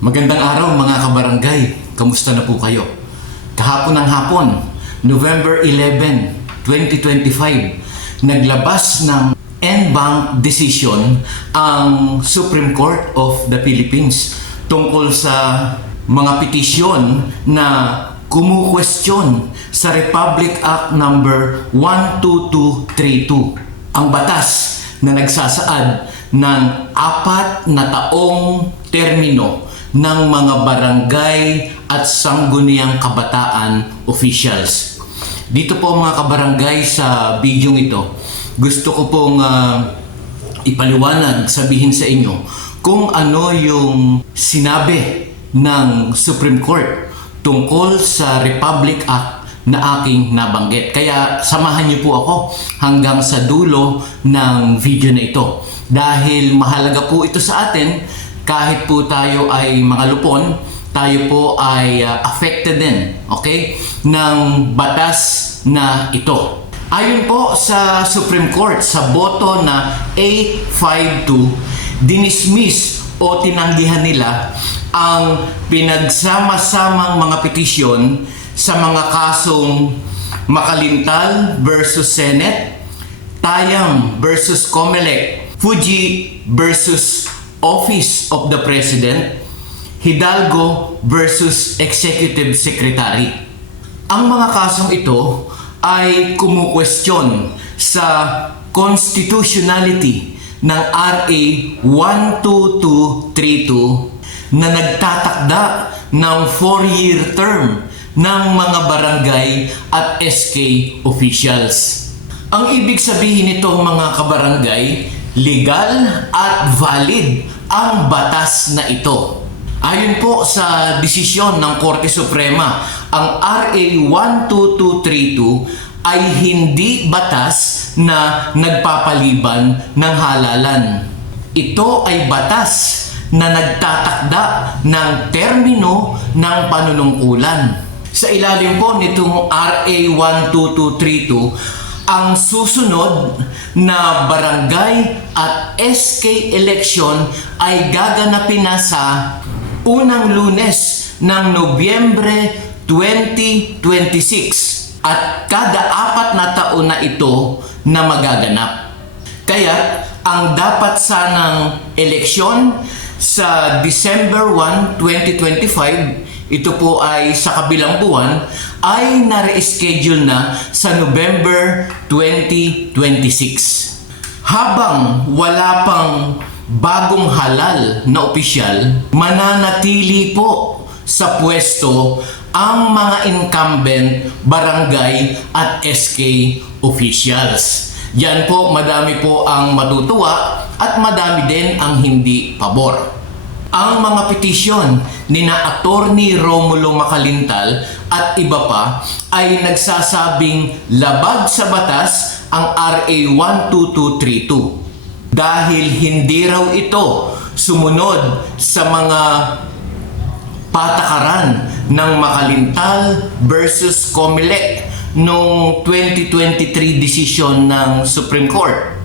Magandang araw mga kabarangay. Kamusta na po kayo? Kahapon ng hapon, November 11, 2025, naglabas ng en-bank decision ang Supreme Court of the Philippines tungkol sa mga petisyon na kumukwestiyon sa Republic Act number 12232 ang batas na nagsasaad ng apat na taong termino ng mga barangay at sangguniang kabataan officials. Dito po mga kabarangay sa bidyong ito, gusto ko pong ah, ipaliwanag, sabihin sa inyo kung ano yung sinabi ng Supreme Court tungkol sa Republic Act na aking nabanggit. Kaya samahan niyo po ako hanggang sa dulo ng video na ito. Dahil mahalaga po ito sa atin kahit po tayo ay mga lupon, tayo po ay uh, affected din, okay, ng batas na ito. Ayon po sa Supreme Court, sa boto na 852, dinismiss o tinanggihan nila ang pinagsama-samang mga petisyon sa mga kasong Makalintal versus Senate, Tayang versus Comelec, Fuji versus Office of the President, Hidalgo versus Executive Secretary. Ang mga kasong ito ay kumukwestiyon sa constitutionality ng RA 12232 na nagtatakda ng 4-year term ng mga barangay at SK officials. Ang ibig sabihin nito mga kabarangay, legal at valid ang batas na ito. Ayon po sa desisyon ng Korte Suprema, ang RA 12232 ay hindi batas na nagpapaliban ng halalan. Ito ay batas na nagtatakda ng termino ng panunungkulan. Sa ilalim po nitong RA 12232, ang susunod na barangay at SK election ay gaganapin na sa unang lunes ng Nobyembre 2026 at kada apat na taon na ito na magaganap. Kaya ang dapat sanang eleksyon sa December 1, 2025 ito po ay sa kabilang buwan, ay na-reschedule na sa November 2026. Habang wala pang bagong halal na opisyal, mananatili po sa pwesto ang mga incumbent barangay at SK officials. Yan po, madami po ang matutuwa at madami din ang hindi pabor ang mga petisyon ni na Attorney Romulo Makalintal at iba pa ay nagsasabing labag sa batas ang RA 12232 dahil hindi raw ito sumunod sa mga patakaran ng Makalintal versus Comelec noong 2023 decision ng Supreme Court.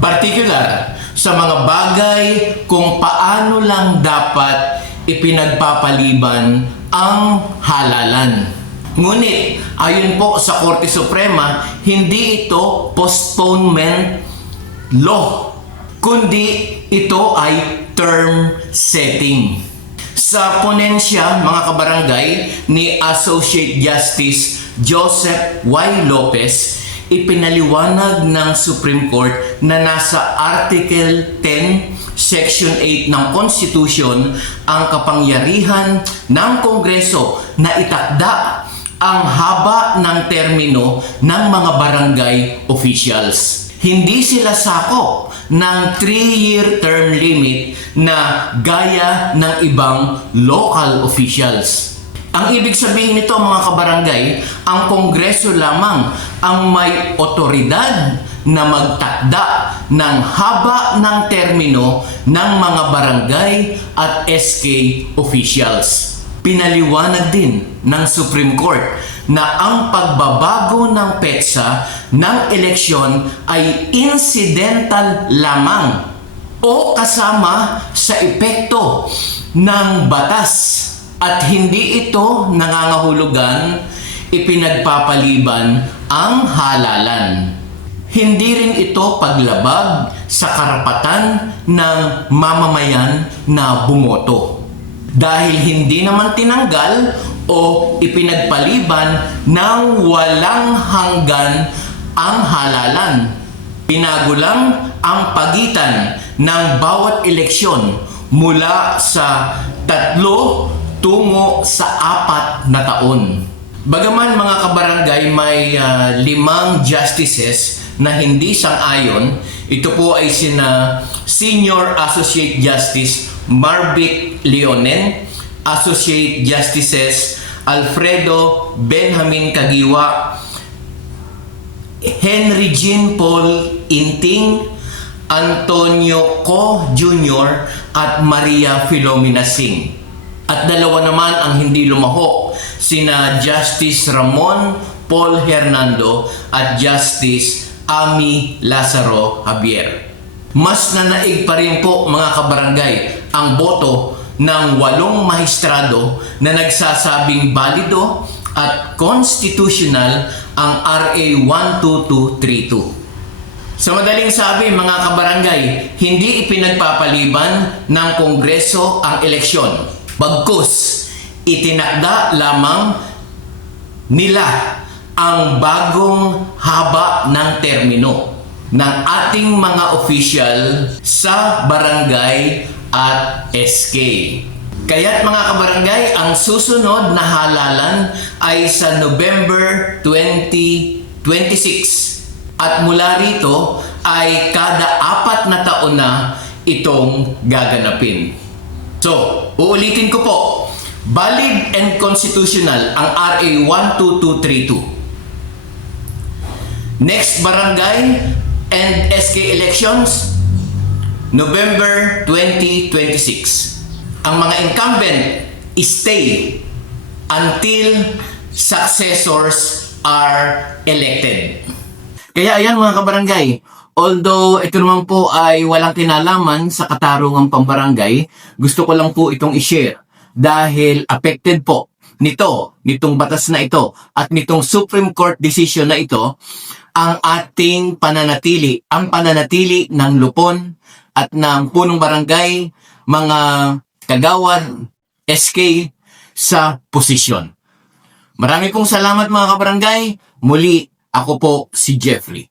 Particular sa mga bagay kung paano lang dapat ipinagpapaliban ang halalan. Ngunit, ayon po sa Korte Suprema, hindi ito postponement law, kundi ito ay term setting. Sa ponensya, mga kabarangay, ni Associate Justice Joseph Y. Lopez, ipinaliwanag ng Supreme Court na nasa Article 10, Section 8 ng Constitution ang kapangyarihan ng Kongreso na itakda ang haba ng termino ng mga barangay officials. Hindi sila sakop ng 3-year term limit na gaya ng ibang local officials. Ang ibig sabihin nito mga kabarangay, ang Kongreso lamang ang may otoridad na magtakda ng haba ng termino ng mga barangay at SK officials. Pinaliwanag din ng Supreme Court na ang pagbabago ng petsa ng eleksyon ay incidental lamang o kasama sa epekto ng batas at hindi ito nangangahulugan ipinagpapaliban ang halalan. Hindi rin ito paglabag sa karapatan ng mamamayan na bumoto. Dahil hindi naman tinanggal o ipinagpaliban ng walang hanggan ang halalan. Pinago lang ang pagitan ng bawat eleksyon mula sa tatlo tungo sa apat na taon. Bagaman mga kabarangay may ah, limang justices na hindi sang-ayon, ito po ay sina Senior Associate Justice Marvic Leonen, Associate Justices Alfredo Benjamin Kagiwa, Henry Jean Paul Inting, Antonio Co. Jr. at Maria Filomena Singh. At dalawa naman ang hindi lumaho, sina Justice Ramon Paul Hernando at Justice Ami Lazaro Javier. Mas nanaig pa rin po mga kabarangay ang boto ng walong mahistrado na nagsasabing balido at constitutional ang RA 12232. Sa madaling sabi mga kabarangay, hindi ipinagpapaliban ng Kongreso ang eleksyon. Bagkus, itinakda lamang nila ang bagong haba ng termino ng ating mga official sa barangay at SK. Kaya't mga kabarangay, ang susunod na halalan ay sa November 2026. At mula rito ay kada apat na taon na itong gaganapin. So, uulitin ko po. Valid and constitutional ang RA 12232. Next barangay and SK elections, November 2026. Ang mga incumbent stay until successors are elected. Kaya ayan mga kabarangay, although ito naman po ay walang kinalaman sa katarungang pambarangay, gusto ko lang po itong i-share dahil affected po nito, nitong batas na ito at nitong Supreme Court decision na ito ang ating pananatili, ang pananatili ng lupon at ng punong barangay, mga kagawad, SK sa posisyon. Marami pong salamat mga kabarangay. Muli, ako po si Jeffrey.